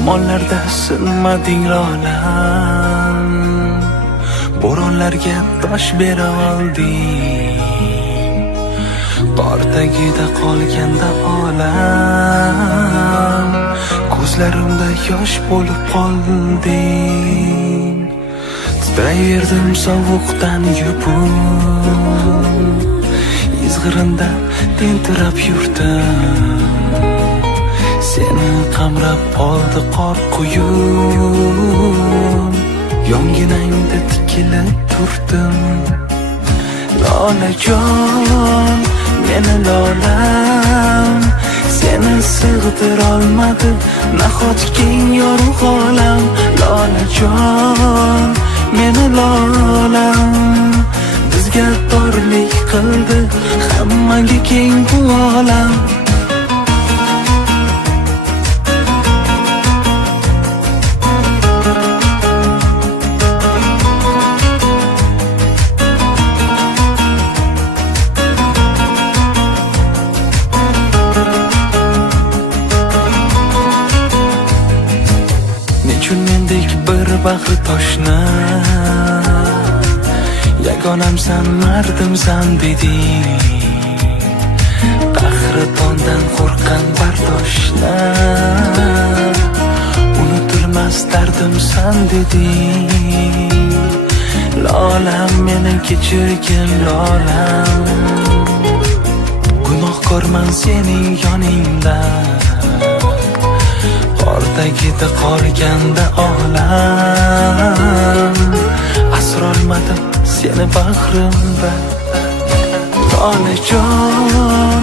Shamollarda sinmading lolam, bo'ronlarga tosh bera olding. Qor tagida qolganda olam, ko'zlarimda yosh bo'lib qolding. Titrayverdim sovuqdan yupun, izg'irinda tentirab yurdim. Seni qamrab oldi qor quyun, yonginangda tikilib turdim. Lolajon, meni lolam, seni sig'dirolmadi nahot keng yorug' olam. Lolajon, meni lolam, bizga torlik qildi hammaga keng bu olam. Nechun mendek bir bahri toshni yagonamsan, mardimsan deding. Qahratondan qo'rqqan bardoshni unutilmas dardimsan deding. Lolam, meni kechirgin lolam, gunohkorman sening yoningda. Qor tagida qolganda olam, asrolmadim seni bag'rimda. Lolajon,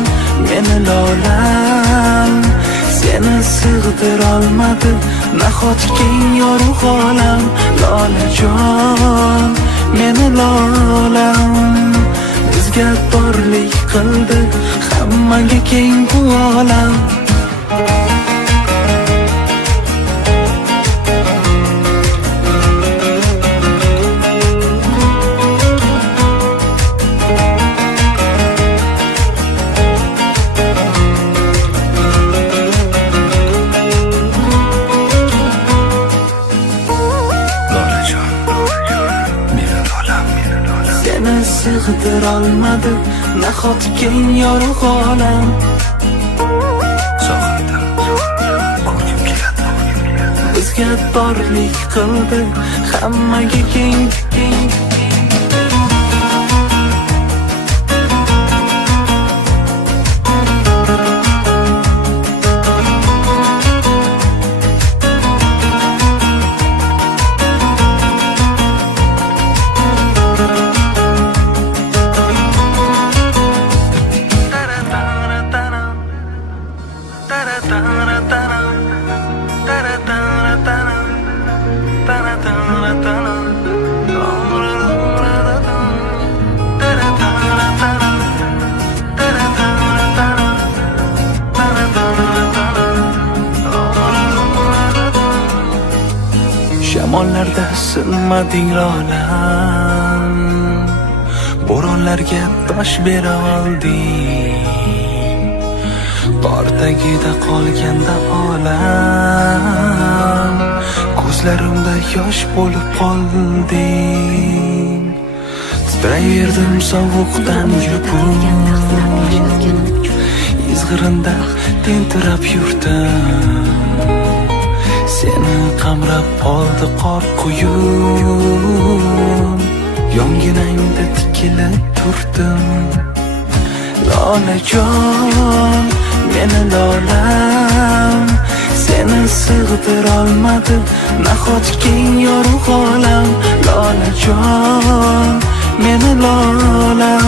meni lolam, seni sig'dirolmadi nahot keng yorug' olam. Lolajon, meni lolam, bizga torlik qildi hammaga keng bu olam. Seni sig'dirolmadi nahot keng yorug' olam. So'g'irdim, ko'rgim keladi. Bizga torlik qildi hammaga keng. Shamollarda sinmading lolam, bo'ronlarga tosh bera olding. Qor tagida qolganda olam, ko'zlarimda yosh bo'lib qolding. Titrayverdim sovuqdan yupun, izg'irinda tentirab yurdim. Seni qamrab oldi qor quyun, yonginangda tikilib turdim. Lolajon, meni lolam, seni sig'dirolmadi nahot keng yorug' olam. Lolajon, meni lolam,